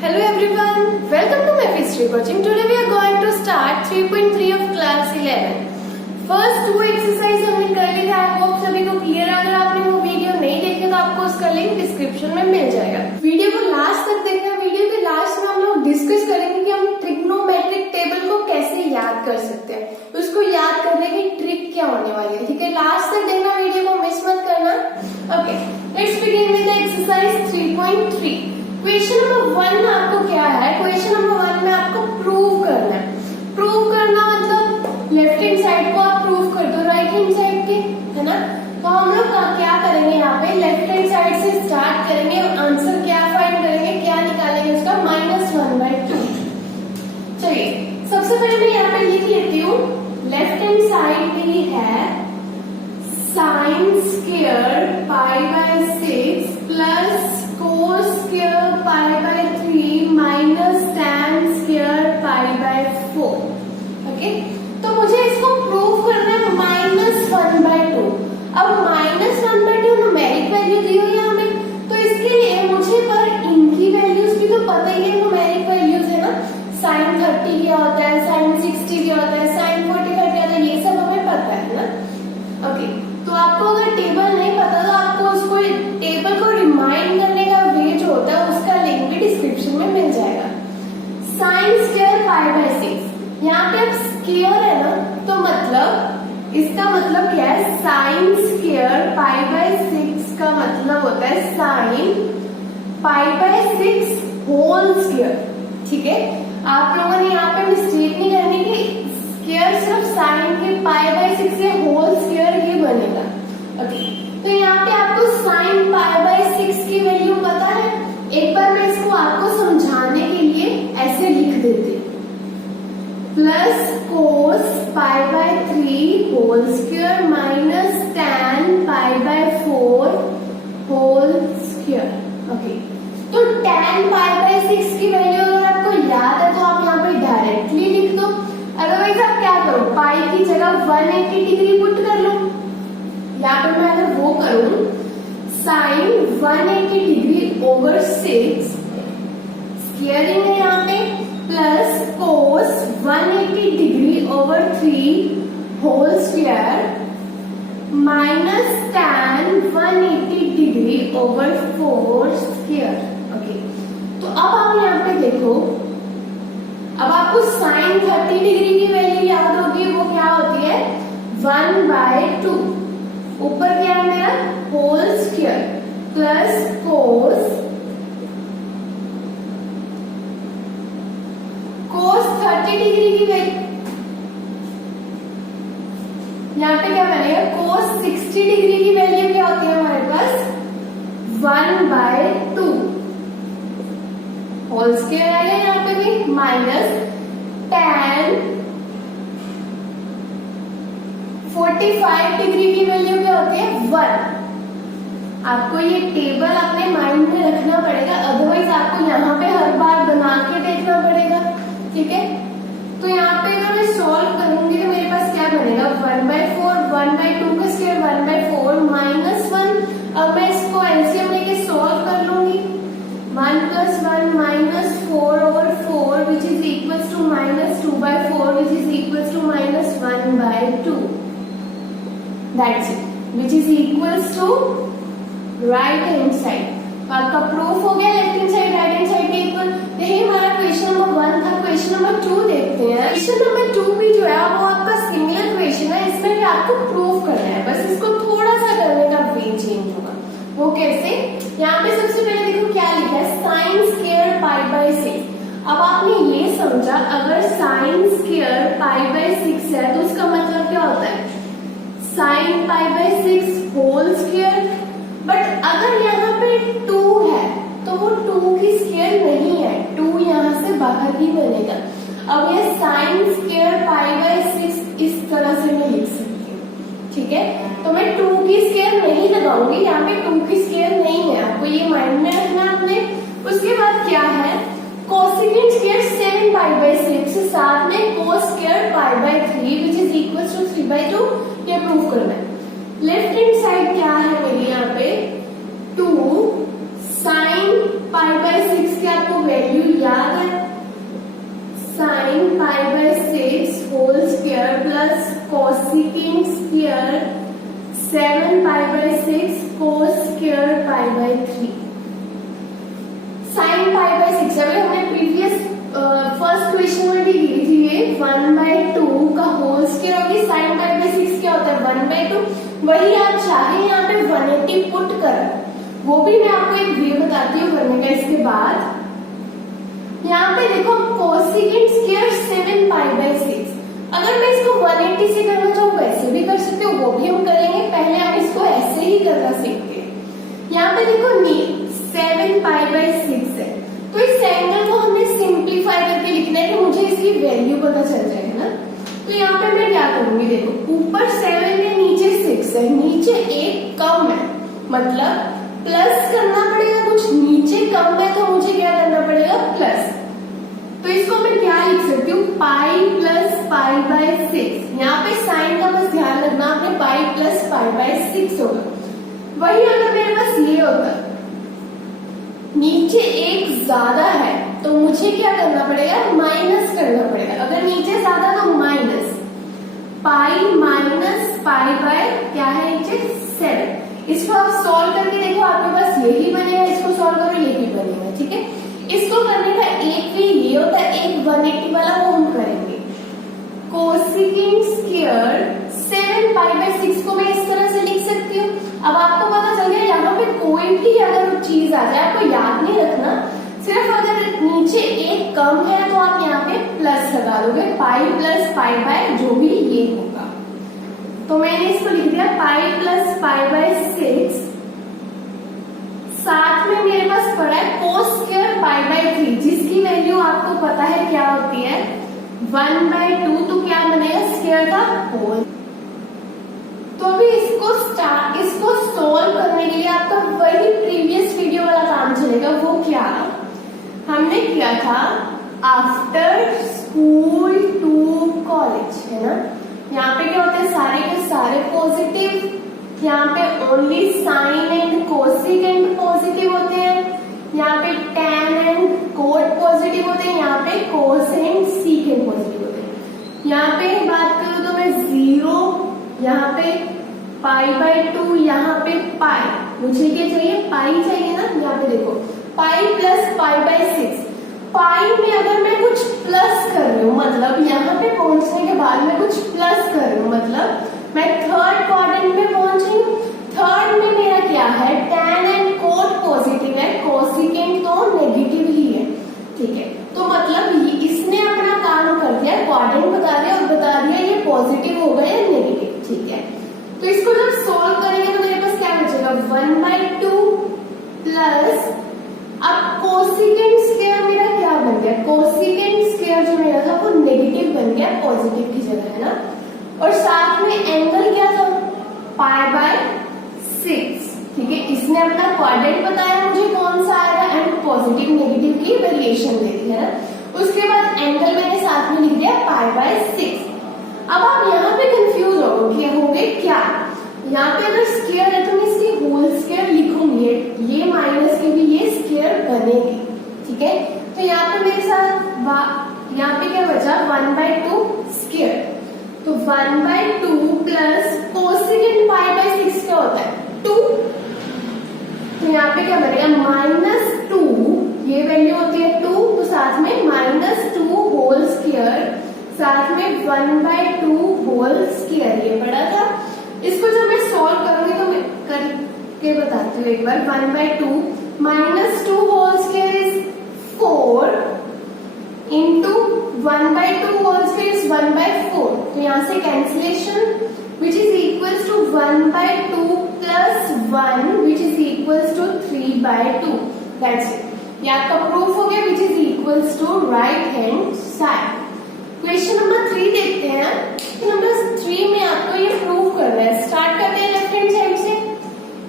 Hello everyone, welcome to my history coaching. Today we are going to start 3.3 of class 11. First two exercise हमने कर ली है. I hope सभी को clear है. अगर आपने वो वीडियो नहीं देखे तो आपको उसका लिंक डिस्क्रिप्शन में मिल जाएगा. वीडियो को लास्ट तक देखना. वीडियो के लास्ट में हम लोग डिस्कस करेंगे कि हम ट्रिग्नोमेट्रिक टेबल को कैसे याद कर सकते हैं. उसको याद करने की ट्रिक क्या होने वाली है. ठीक है, लास्ट तक देखना, वीडियो को मिस मत करना. Okay, let's begin with exercise 3.3. Question number 1 में आपको क्या है? क्वेश्चन नंबर 1 में आपको प्रूव करना है. प्रूव करना मतलब लेफ्ट हैंड साइड को आप प्रूव कर दो राइट हैंड साइड के, है ना. तो हम लोग क्या करेंगे, यहाँ पे लेफ्ट हैंड साइड से स्टार्ट करेंगे. आंसर क्या फाइंड करेंगे, क्या निकालेंगे उसका, -1/2. चलिए सबसे पहले मैं यहाँ पे लिख लेती हूँ. लेफ्ट हैंड साइड मेरी है sin square π/6 plus cos square π/3 minus tan square π/4. Okay, तो मुझे इसको प्रूव करना है -1/2. अब -1/2 न्यूमेरिक वैल्यू दी हुई है हमें, तो इसके लिए मुझे पर इनकी वैल्यूज भी तो पता ही है. न्यूमेरिक वैल्यूज है ना, sin 30 क्या होता है, sin 60 क्या होता है, sin 45 क्या होता है, ये सब हमें पता है ना. ओके, तो आपको अगर टेबल नहीं पता तो आपको उसको टेबल को रिमाइंड करने का वे जो होता है उसका लिंक भी डिस्क्रिप्शन में मिल जाएगा. sin स्क्वायर π/6, यहाँ पे अब स्क्वायर है ना, तो मतलब इसका मतलब क्या है, sin स्क्वायर π/6 का मतलब होता है sin π/6 होल स्क्वायर. ठीक है, आप लोगों ने यहाँ पे मिस्टेक नहीं करनी कि स्क्वायर सिर्फ sin के π/6 से होल स्क्वायर ही बनेगा. ओके, तो यहाँ पे आपको sin π/6 की वैल्यू पता है. एक बार मैं इसको आपको समझाने के लिए ऐसे लिख देती हूँ, plus cos π/3 whole square minus tan π/4 whole square. Okay, तो tan π/6 की वैल्यू अगर आपको याद है तो आप यहाँ पे डायरेक्टली लिख दो. अदरवाइज आप क्या करो, पाई की जगह 180 डिग्री पुट कर लो. यहाँ पे मैं अगर वो करूं, sin 180 डिग्री ओवर 6 स्क्वायरिंग है यहाँ पे, plus cos 180 degree over 3 whole square minus tan 180 degree over 4 square. Okay, तो अब आप यहाँ पे देखो, अब आपको sin 30 डिग्री की वैल्यू याद होगी. वो क्या होती है, 1/2. ऊपर क्या है मेरा, whole square plus cos 30 degree की वैल्यू, यहाँ पे क्या बनेगा, cos 60 डिग्री की वैल्यू क्या होती है हमारे पास, 1/2 होल स्क्वायर आएगा यहाँ पे भी, माइनस tan 45 डिग्री की वैल्यू क्या होती है, 1. आपको ये टेबल अपने माइंड में रखना पड़ेगा, अदरवाइज आपको यहाँ पे हर बार बना के देखना पड़ेगा. ठीक है, तो यहाँ पे अगर मैं सॉल्व करूंगी तो मेरे पास क्या बनेगा, 1/4, 1/2 का स्क्वायर 1/4 माइनस 1. अब मैं इसको एलसीएम लेके सॉल्व कर लूंगी. 1 + 1 -4/4 which is equals to -2/4 which is equals to -1/2. That's it, which is equals to right hand side. आपका प्रूफ हो गया left hand side right hand side के इक्वल. यही हमारा क्वेश्चन नंबर 1 था. क्वेश्चन नंबर 2 देखते हैं. क्वेश्चन नंबर 2 भी जो है वो आपका सिमिलर क्वेश्चन है. इसमें भी आपको प्रूफ करना है, बस इसको थोड़ा सा करने का वे चेंज होगा. वो कैसे, यहाँ पे सबसे पहले देखो क्या लिखा है, sin स्क्वायर π/6. अब आपने ये समझा, अगर sin स्क्वायर π/6 है तो उसका मतलब क्या होता है, sin π/6 होल स्क्वायर. बट अगर यहाँ पे 2 है तो वो 2 की स्क्वायर नहीं है, 2 यहाँ से बाहर ही बनेगा. अब ये sin स्क्वायर π/6 इस तरह से मैं लिख सकती हूँ. ठीक है, तो मैं 2 की स्क्वायर नहीं लगाऊंगी, यहाँ पे 2 की स्क्वायर नहीं है. आपको ये माइंड में रखना आपने. उसके बाद क्या है, कोसेकेंट स्क्वायर 7 π/6 साथ में cos square π/3 which is equals to 3/2. ये प्रूव करना है. लेफ्ट हैंड साइड क्या है मेरी, यहाँ पे 2 sin π/6 की आपको value pi by 6 whole square plus cosecant square 7 pi by 6 cos square pi by 3 sine pi by 6। अभी हमने प्रीवियस फर्स्ट क्वेश्चन में भी दी थी ये 1/2 का होल स्क्वायर होगी। साइन पाई बाय 6 क्या होता है 1/2। वही आप चाहे यहाँ पे 180 पुट कर, वो भी मैं आपको एक वे बताती हूँ करने का। इसके बाद यहाँ पे देखो कोसिकेंट स्क्वायर 7 पाई बाय 6, अगर मैं इसको 180 से करना चाहूँ वैसे भी कर सकते हो, वो भी हम करेंगे। पहले हम इसको ऐसे ही करना सीखते हैं। यहाँ पे देखो 7 पाई बाय 6 है, तो इस एंगल को हमने सिंप्लीफाई करके लिखना है कि मुझे इसकी वैल्यू पता चल जाए, है ना। तो यहाँ पे मैं क्या करूंगी, देखो ऊपर 7 है नीचे 6 है, नीचे एक कम है, मतलब प्लस करना पड़ेगा। कुछ नीचे कम है तो मुझे क्या करना पड़ेगा प्लस। तो इसको मैं क्या लिख सकती हूँ पाई प्लस पाई बाय 6। यहाँ पे साइन का बस ध्यान रखना आपने, पाई प्लस पाई बाय 6 होगा। वही अगर मेरे पास ये होता नीचे एक ज्यादा है तो मुझे क्या करना पड़ेगा माइनस करना पड़ेगा। अगर नीचे ज्यादा तो minus pi minus pi by क्या है नीचे 7। इसको आप सॉल्व करके देखो, आपके पास यही बनेगा। इसको सॉल्व करो यही बनेगा, ठीक है। इसको करने का एक वे ये होता है, एक 180 वाला वो हम करेंगे। कोसिकेंट स्क्वायर 7 पाई बाय 6 को मैं इस तरह से लिख सकती हूँ। अब आपको पता चल गया यहाँ पे कोई भी अगर चीज आ जाए आपको याद नहीं रखना, सिर्फ अगर नीचे एक कम है तो आप यहाँ पे प्लस लगा दोगे, पाई प्लस पाई बाय जो भी ये होगा। तो मैंने इसको लिख दिया पाई प्लस पाई बाय 6, साथ में मेरे पास पड़ा है कोस स्क्वायर पाई बाय 3, जिसकी वैल्यू आपको पता है क्या होती है 1/2। तो क्या बनेगा स्क्वायर का होल। तो अभी इसको सोल्व करने के लिए आपका वही प्रीवियस वीडियो वाला काम चलेगा। वो क्या हमने किया था आफ्टर स्कूल टू कॉलेज, है ना। यहाँ पे क्या होते हैं सारे के सारे पॉजिटिव, यहाँ पे only sine and cosecant positive होते हैं, यहाँ पे tan एंड कोट पॉजिटिव होते हैं, यहाँ पे कोस एंड सीकेंट पॉजिटिव होते हैं। यहाँ पे बात करूं तो मैं 0, यहाँ पे पाई बाय 2, यहाँ पे पाई, मुझे क्या चाहिए पाई चाहिए ना। यहाँ पे देखो पाई प्लस पाई बाय 6, पाई में अगर मैं कुछ प्लस कर रही हूँ, मतलब यहाँ पे पहुंचने के बाद मैं कुछ प्लस कर रही हूँ, मतलब मैं थर्ड क्वाड्रेंट में पहुंच रही हूँ। थर्ड में मेरा क्या है tan एंड कोट पॉजिटिव है, कोसिकेंट तो नेगेटिव ही है, ठीक है। तो मतलब इसने अपना काम कर दिया, क्वाड्रेंट बता दिया और बता दिया ये पॉजिटिव होगा या नेगेटिव, ठीक है। तो इसको जब सोल्व करेंगे तो मेरे पास क्या बचेगा 1/2 प्लस, अब कोसिकेंट स्क्वायर मेरा क्या बन गया, कोसिकेंट स्क्वायर जो मेरा था वो नेगेटिव बन गया पॉजिटिव की जगह, है ना। और साथ में एंगल क्या था पाई बाय 6, ठीक है। इसने अपना क्वाड्रेंट बताया मुझे कौन सा आएगा एंड पॉजिटिव नेगेटिव की वेरिएशन दे दी, है ना। उसके बाद एंगल मैंने साथ में लिख दिया पाई बाय 6। अब आप यहाँ पे कंफ्यूज होगे क्या, यहाँ पे अगर स्क्वायर है तो मैं इसकी होल स्क्वायर लिखूंगी, ये माइनस के भी ये स्क्वायर बनेगी, ठीक है। तो यहाँ पे मेरे साथ यहाँ पे क्या बचा 1/2 स्क्वायर, तो 1/2 प्लस कोसिकेंट पाई बाय 6 क्या होता है 2, तो यहाँ पे क्या बनेगा -2, ये वैल्यू होती है 2, तो साथ में -2 होल स्क्वायर, साथ में 1/2 होल स्क्वायर, ये पड़ा था। इसको जब मैं सॉल्व करूंगी तो मैं करके बताती हूँ एक बार। 1/2 -2 whole square is 4 into 1/2 whole square is 1/4, तो यहाँ से cancellation which is equals to 1/2 plus 1 which is equals to 3/2, that's it. ये आपका प्रूफ हो गया which is equals to right hand side. Question number 3 देखते हैं। नंबर 3 में आपको ये प्रूव करना है। स्टार्ट करते हैं लेफ्ट हैंड साइड से।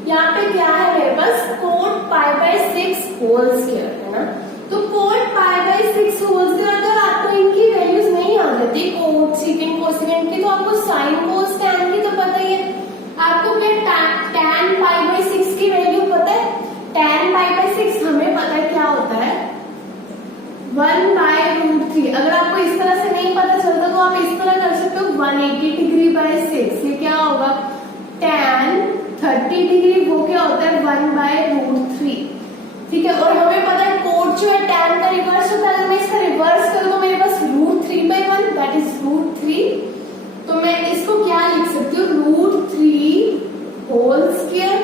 यहाँ पे क्या है मेरे पास cot pi by 6 whole square, है ना। तो cot pi by 6 whole square, अगर आपको इनकी वैल्यूज नहीं आ जाती कोट सीकेंट कोसेकेंट की, तो आपको साइन कोस टैन की तो पता ही है। आपको क्या tan पाई बाय 6 की वैल्यू पता है, tan पाई बाय 6 हमें पता है क्या होता है 1/√3। अगर आपको इस तरह से नहीं आप इस तरह कर सकते हो 180 डिग्री बाय 6, ये क्या होगा tan 30 डिग्री, वो क्या होता है 1/√3। ठीक है, और हमें पता है कोड जो है tan का रिवर्स होता है, अगर मैं इसका रिवर्स करूं तो मेरे पास √3/1 दैट इज √3, तो मैं इसको क्या लिख सकती हूँ √3 होल स्क्वायर।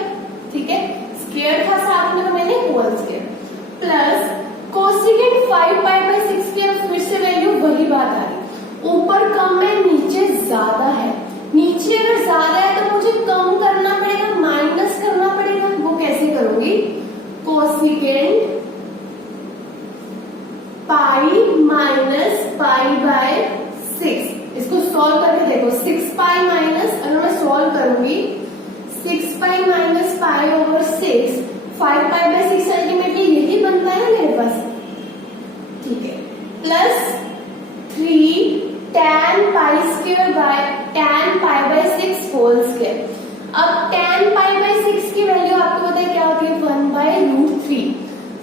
ठीक है, स्क्वायर था साथ में तो मैंने होल स्क्वायर प्लस कोसिकेंट 5π/6 की, फिर से वैल्यू वही बात आ रही, ऊपर कम है नीचे ज्यादा है, नीचे अगर ज्यादा है तो मुझे कम करना पड़ेगा, माइनस करना पड़ेगा। वो कैसे करूंगी, कोसिकेंट पाई माइनस π/6, इसको सॉल्व करके देखो 6π माइनस, अगर मैं सॉल्व करूंगी 6π माइनस π/6, 5π/6 अल्टीमेटली यही बनता है मेरे पास। ठीक है, प्लस 3 tan π/6 होल स्क्वायर। अब tan π/6 की वैल्यू आपको पता है क्या होती है 1/√3,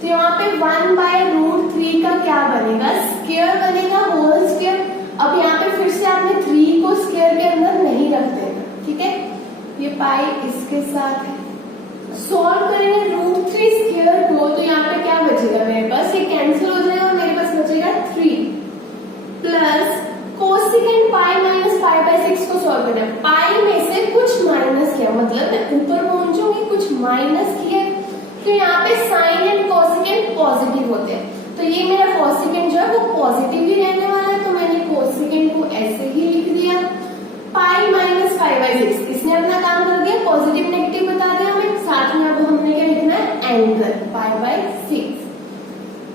तो यहाँ पे 1/√3 का क्या बनेगा, स्क्वायर बनेगा, होल स्क्वायर। अब यहाँ पे फिर से आपने 3 को स्क्वायर के अंदर नहीं रख देना। ठीक है, ये पाई इसके साथ है, सॉल्व करेंगे √3 स्क्वायर को, तो यहाँ पे क्या बचेगा मेरे पास, ये कैंसिल हो जाएगा और मेरे पास बचेगा 3 प्लस कोसिकेंट पाई माइनस π/6 को सॉल्व करना है, पाई में से कुछ माइनस किया, मतलब मैं ऊपर पहुंचूंगी, कुछ माइनस किया, तो यहाँ पे साइन एंड कोसिकेंट पॉजिटिव होते हैं, तो ये मेरा कोसिकेंट जो है वो पॉजिटिव ही रहने वाला है, तो मैंने कोसिकेंट को ऐसे ही लिख दिया। पाई माइनस π/6 इसने अपना काम कर दिया, पॉजिटिव नेगेटिव बता दिया हमें, साथ में अब हमने क्या लिखना है एंगल π/6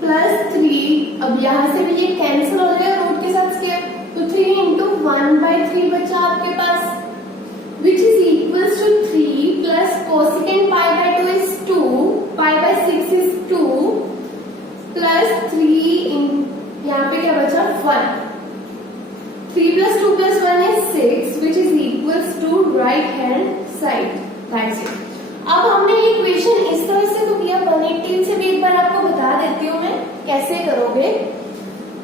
प्लस 3, अब यहाँ से भी ये कैंसिल हो जाएगा रूट के साथ स्क्वायर, तो 3 इंटू 1/3 बचा आपके पास, which is equals to 3 plus cosecant π/2 is 2, π/6 is 2 plus 3 यहाँ पे क्या बचा 1, 3 plus 2 plus 1 is 6 which is equals to right hand side, that's it। अब हमने ये इक्वेशन इस तरह से तो किया, 180 से भी एक बार आपको बता देती हूँ मैं कैसे करोगे।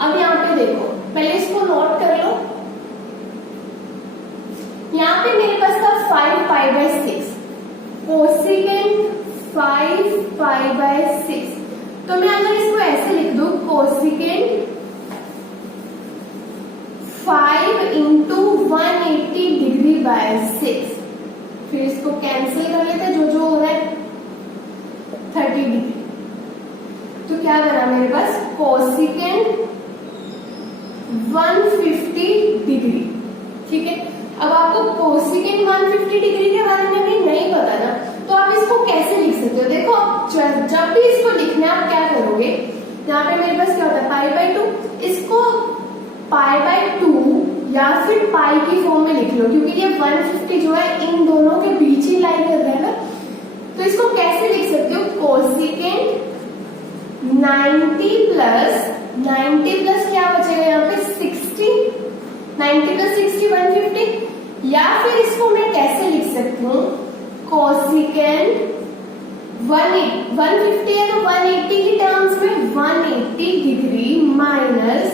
अब यहाँ पे देखो, पहले इसको नोट कर लो, यहाँ पे मेरे पास था 5π/6, कोसिकेंट 5π/6, तो मैं अगर इसको ऐसे लिख दूं कोसिकेंट 5 इंटू 180 डिग्री बाय 6, फिर इसको कैंसिल कर लेते हैं, जो हो रहा है 30 डिग्री, तो क्या बना मेरे पास कोसिकेंट 150 डिग्री। ठीक है, अब आपको कोसिकेंट 150 डिग्री के बारे में भी नहीं पता ना, तो आप इसको कैसे लिख सकते हो, देखो जब भी इसको लिखना है आप क्या करोगे, यहाँ पे मेरे पास क्या होता है π/2, इसको π/2 या फिर पाई की फॉर्म में लिख लो, क्योंकि ये 150 जो है इन दोनों के बीच ही लाई कर रहा है ना, तो इसको कैसे लिख सकते हो, कोसिकेंट 90 प्लस क्या बचेगा यहाँ पे 60, 90 प्लस 60 150, या फिर इसको मैं कैसे लिख सकती हूँ, कोसिकेंट 150 है तो 180 की टर्म्स में 180 डिग्री माइनस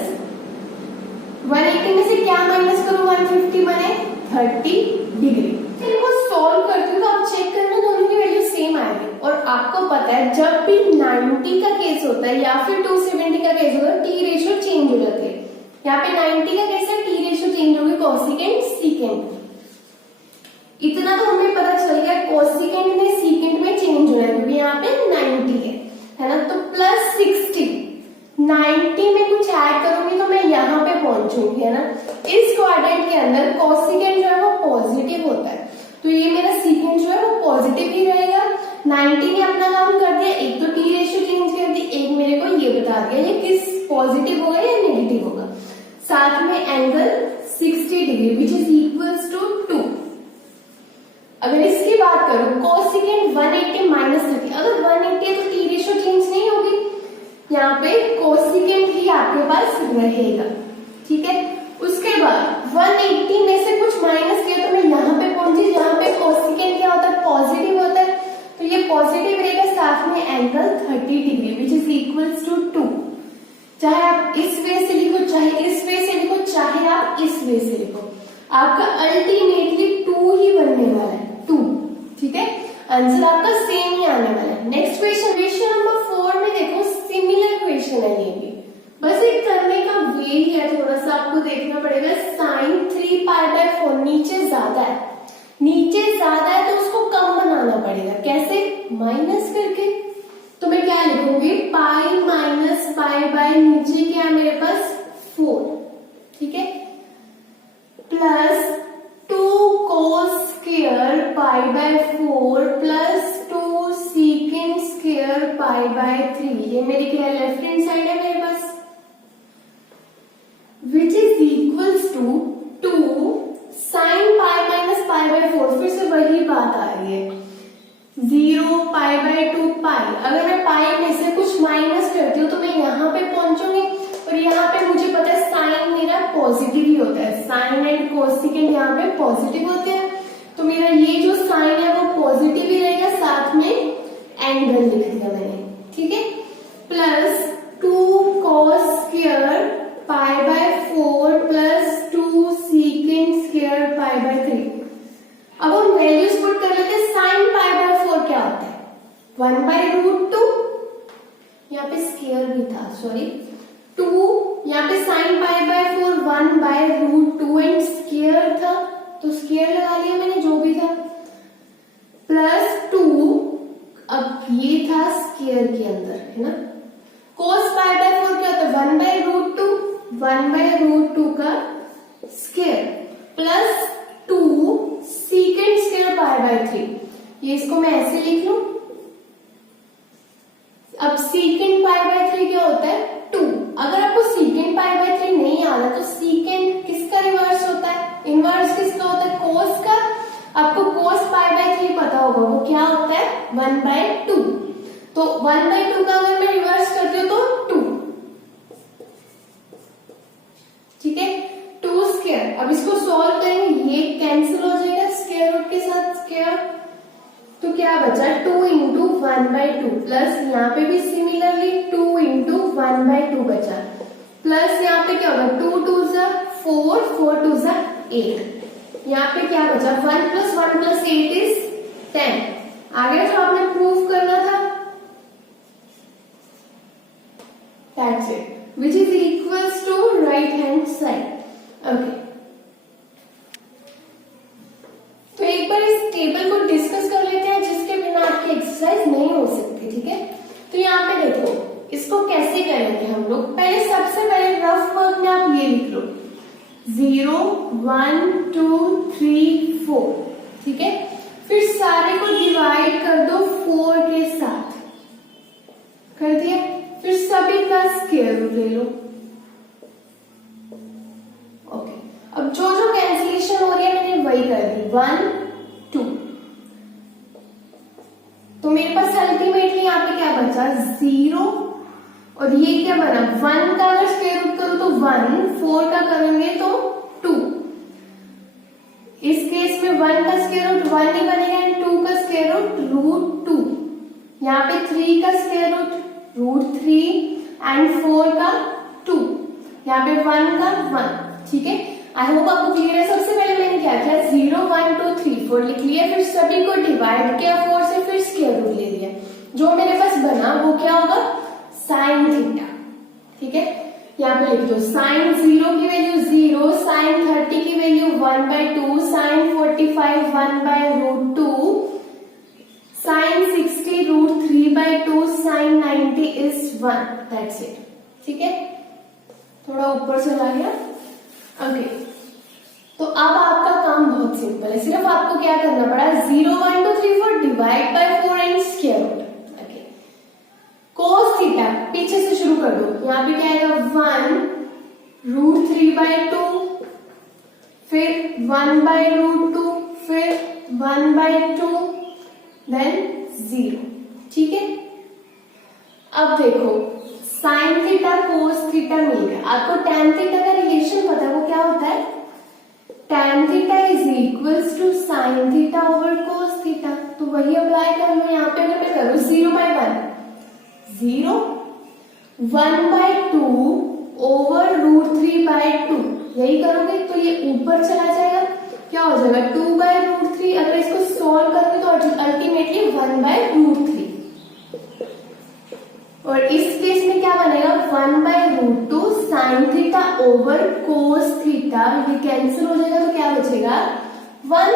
180 में से क्या माइनस करूं, 150 बने 30 डिग्री। इनको सॉल्व करती हूँ तो आप चेक करना दोनों की वैल्यू सेम आएगी, और आपको पता है जब भी 90 का केस होता है या फिर 270 का केस होता है टी रेशियो चेंज हो जाती है, यहाँ पे 90 का केस है टी रेशियो चेंज होगी कोसिकेंट सीकेंट, इतना तो हमें पता चल गया, कोसिकेंट ने सीकेंट में चेंज होना है क्योंकि यहाँ पे 90 है ना, तो प्लस 60, 90 में कुछ ऐड करूंगी तो मैं यहाँ पे पहुंचूंगी, है ना। इस क्वाड्रेंट के अंदर कोसिकेंट जो है वो पॉजिटिव होता है, तो ये मेरा सीकेंट जो है वो पॉजिटिव ही रहेगा। 90 ने अपना काम कर दिया, एक तो टी रेशियो चेंज कर दी, एक मेरे को ये बता दिया ये किस पॉजिटिव होगा या नेगेटिव होगा, साथ में angle 60 degree which is equals to 2। अगर इसकी बात करूं कोसिकेंट 180 माइनस 30, अगर 180 है तो टी रेशियो चेंज नहीं होगी, यहाँ पे कोसिकेंट ही आपके पास रहेगा, ठीक है। उसके बाद 180 में से कुछ माइनस किया तो मैं यहाँ पे पहुंची जहाँ पे कोसिकेंट क्या होता है पॉजिटिव होता है, तो ये पॉजिटिव रहेगा, साथ में angle 30 degree which is equals to 2। चाहे आप इस वे से लिखो चाहे इस वे से लिखो चाहे आप इस वे से लिखो, आपका अल्टीमेटली 2 ही बनने वाला है, 2। ठीक है, आंसर आपका सेम ही आने वाला है। नेक्स्ट क्वेश्चन, क्वेश्चन नंबर 4 में देखो सिमिलर क्वेश्चन है ये भी, बस एक करने का वे ही है, थोड़ा सा आपको देखना पड़ेगा। sin 3π/4 नीचे ज्यादा है, नीचे ज्यादा है तो उसको कम बनाना पड़ेगा, कैसे? माइनस करके। तो मैं क्या लिखूंगी, पाई माइनस पाई बाय नीचे क्या है मेरे पास 4, ठीक है, plus 2 cos square π/4 plus 2 secant square π/3, ये मेरी क्या है, लेफ्ट हैंड साइड है मेरे पास, which is equals to 2 sin π minus π/4। फिर से वही बात आ रही है, 0 π/2 पाई, अगर मैं पाई में से कुछ माइनस करती हूँ तो मैं यहाँ पे पहुंचूंगी, और यहाँ पे मुझे पता है साइन मेरा पॉजिटिव ही होता है, साइन एंड कोसेकेंट यहाँ पे पॉजिटिव होते हैं, तो मेरा ये जो साइन है वो पॉजिटिव ही रहेगा, साथ में एंगल लिख दिया मैंने, ठीक है, plus 2 cos square π/4 plus 2 secant square π/3। अब हम वैल्यूज पुट कर लेते हैं। साइन π/4 क्या होता है, 1/√2, यहाँ पे स्क्वायर भी था, सॉरी 2, यहाँ पे साइन π/4 1/√2 एंड स्क्वायर था तो स्क्वायर लगा लिया मैंने, जो भी था, प्लस 2, अब ये था स्क्वायर के अंदर, है ना, cos π/4 क्या होता है, 1/√2, 1/√2 का स्क्वायर प्लस 2 secant स्क्वायर π/3, ये इसको मैं ऐसे लिख लूं। अब secant π/3 क्या होता है, 2। अगर आपको secant π/3 नहीं आना तो secant किसका रिवर्स होता है, इनवर्स किसका होता है, cos का। आपको cos π/3 पता होगा, वो क्या होता है 1/2, तो 1/2 का अगर मैं रिवर्स करती हूँ तो 2, ठीक है, 2 स्क्वायर। अब इसको सॉल्व करेंगे, ये कैंसिल हो जाएगा स्क्वायर रूट के साथ स्क्वायर, तो क्या बचा 2 इंटू 1/2 प्लस यहाँ पे भी सिमिलरली 2 इंटू 1/2 बचा, प्लस यहाँ पे क्या होगा 2 2 ज़ा 4, 4 2 ज़ा 8, यहाँ पे क्या बचा 1 + 1 + 8 इज 10। आगे जो आपने प्रूव करना था, that's it, which is equals to right hand side। Okay, तो एक बार इस टेबल को डिस्कस कर लेते हैं जिसके बिना आपकी एक्सरसाइज नहीं हो सकती, ठीक है। तो यहाँ पे देखो इसको कैसे करेंगे हम लोग, पहले सबसे पहले रफ वर्क में आप ये लिख लो 0 1 2 3 4, ठीक है, फिर सारे को डिवाइड कर दो 4 के साथ, कर दिया, फिर सभी का स्क्वायर रूट ले लो। ओके, अब जो जो कैंसिलेशन हो रही है मैंने वही कर दी, 1 2, तो मेरे पास अल्टीमेटली यहाँ पे क्या बचा 0, और ये क्या बना 1 का अगर स्क्वायर रूट करो तो 1, 4 का करेंगे तो 2, इस केस में 1 का स्क्वायर रूट 1 ही बनेगा एंड 2 का स्क्वायर रूट √2, यहाँ पे 3 का स्क्वायर रूट √3 एंड 4 का 2, यहाँ पे 1 का 1, ठीक है। आई होप आपको क्लियर है। सबसे पहले मैंने क्या किया 0 1 2 3 4 लिख लिया, फिर सभी को डिवाइड किया 4 से, फिर स्क्वायर रूट ले लिया, जो मेरे पास बना वो क्या होगा साइन थीटा, ठीक है। यहाँ पे लिख दो साइन 0 की वैल्यू 0, साइन 30 की value 1/2, sine 45 1/√2, sine 60 √3/2, sine 90 is 1, that's it, ठीक है। थोड़ा ऊपर चला गया, ओके। तो अब आपका काम बहुत सिंपल है, सिर्फ आपको क्या करना पड़ा 0 1 2 3 4 divide by 4 and square root. Okay, cos theta पीछे से शुरू कर दो, यहाँ पे क्या आएगा 1 √3/2, फिर 1/√2, फिर 1/2, देन 0, ठीक है। अब देखो साइन थीटा कोस थीटा मिल गया, आपको टैन थीटा का रिलेशन पता है, वो क्या होता है tan theta is equals to sine theta over cos theta, तो वही अप्लाई कर लो। यहाँ पे अगर मैं करूँ 0/1 0, 1/2 ओवर √3/2, यही करोगे तो ये ऊपर चला जाएगा, क्या हो जाएगा 2/√3। अगर इसको सॉल्व करोगे तो अल्टीमेटली 1/√3। और इस केस में क्या बनेगा 1/√2 sign theta over cos theta, ये कैंसिल हो जाएगा तो क्या बचेगा 1।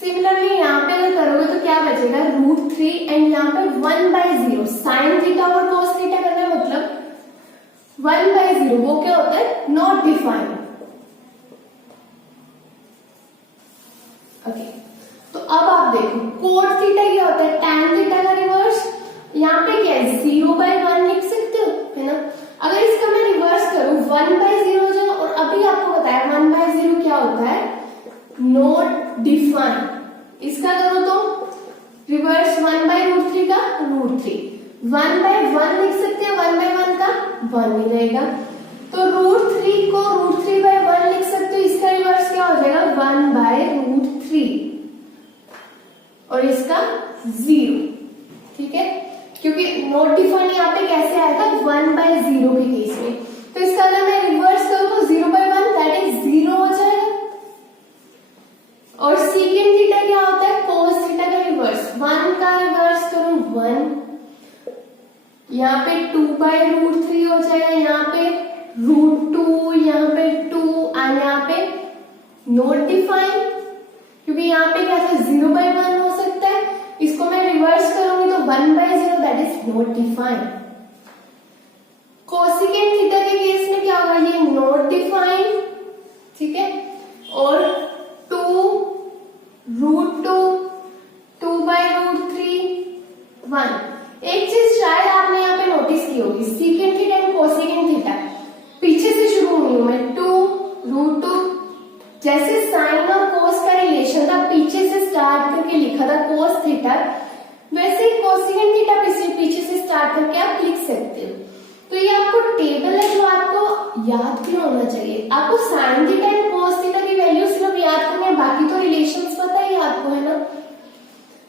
सिमिलरली यहाँ पे अगर करोगे तो क्या बचेगा √3 एंड यहाँ पे 1/0 sign theta over cos theta करना है, मतलब 1/0 वो क्या होता है नॉट डिफाइंड। ओके, तो अब आप देखो कोट थीटा क्या होता है tan थीटा का रिवर्स। यहाँ पे क्या है 0/1 लिख सकते हो, है ना। अगर इसका मैं रिवर्स करूं 1/0 हो जाएगा। और अभी आपको बताया 1/0 क्या होता है नॉट डिफाइंड। इसका करो तो रिवर्स 1/√3 का √3, 1/1 लिख सकते हैं, 1/1 का 1 ही रहेगा। तो √3 को √3/1 लिख सकते हो, इसका रिवर्स क्या हो जाएगा 1/√3 और इसका 0। ठीक है, क्योंकि नॉट डिफाइंड यहाँ पे कैसे आएगा 1/0 के केस में। तो इसका अगर मैं रिवर्स करूं तो 0/1 दैट इज 0 हो जाएगा। और सीकेंड थीटा क्या होता है कोस थीटा का रिवर्स, 1 का रिवर्स करूं 1, यहाँ पे 2/√3 हो जाएगा, यहाँ पे √2, यहाँ पे 2 एंड यहाँ पे नॉट डिफाइंड, क्योंकि यहाँ पे क्या था 0/1 हो सकता है। इसको मैं रिवर्स करूंगी तो 1/0 that is not defined. Cosecant theta के केस में क्या होगा ये नॉट डिफाइंड, ठीक है। और 2√2 2/√3 1। एक चीज शायद आपने यहाँ पे नोटिस की होगी, secant theta and cosecant theta पीछे से शुरू हुई हूं मैं 2√2, जैसे साइन और कोस का रिलेशन था पीछे से स्टार्ट करके लिखा था कोस थीटा, वैसे कोसिकेंड थीटा पीछे से स्टार्ट करके आप लिख सकते हो। तो ये आपको टेबल है जो आपको याद क्यों होना चाहिए। आपको sine theta and cos theta की वैल्यू सिर्फ याद करनी है, बाकी तो रिलेशंस पता ही आपको, है ना।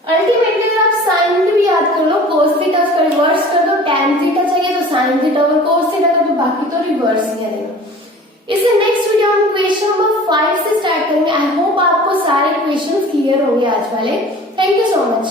अल्टीमेटली अगर आप साइन भी याद कर लो, कोस थीटा उसका रिवर्स कर दो, tan थीटा चाहिए तो साइन थीटा और कोस थीटा कर दो, बाकी तो रिवर्स ही रहेगा। इसे नेक्स्ट वीडियो हम क्वेश्चन नंबर 5 से स्टार्ट करेंगे। आई होप आपको सारे क्वेश्चंस क्लियर होंगे आज वाले। Thank you so much.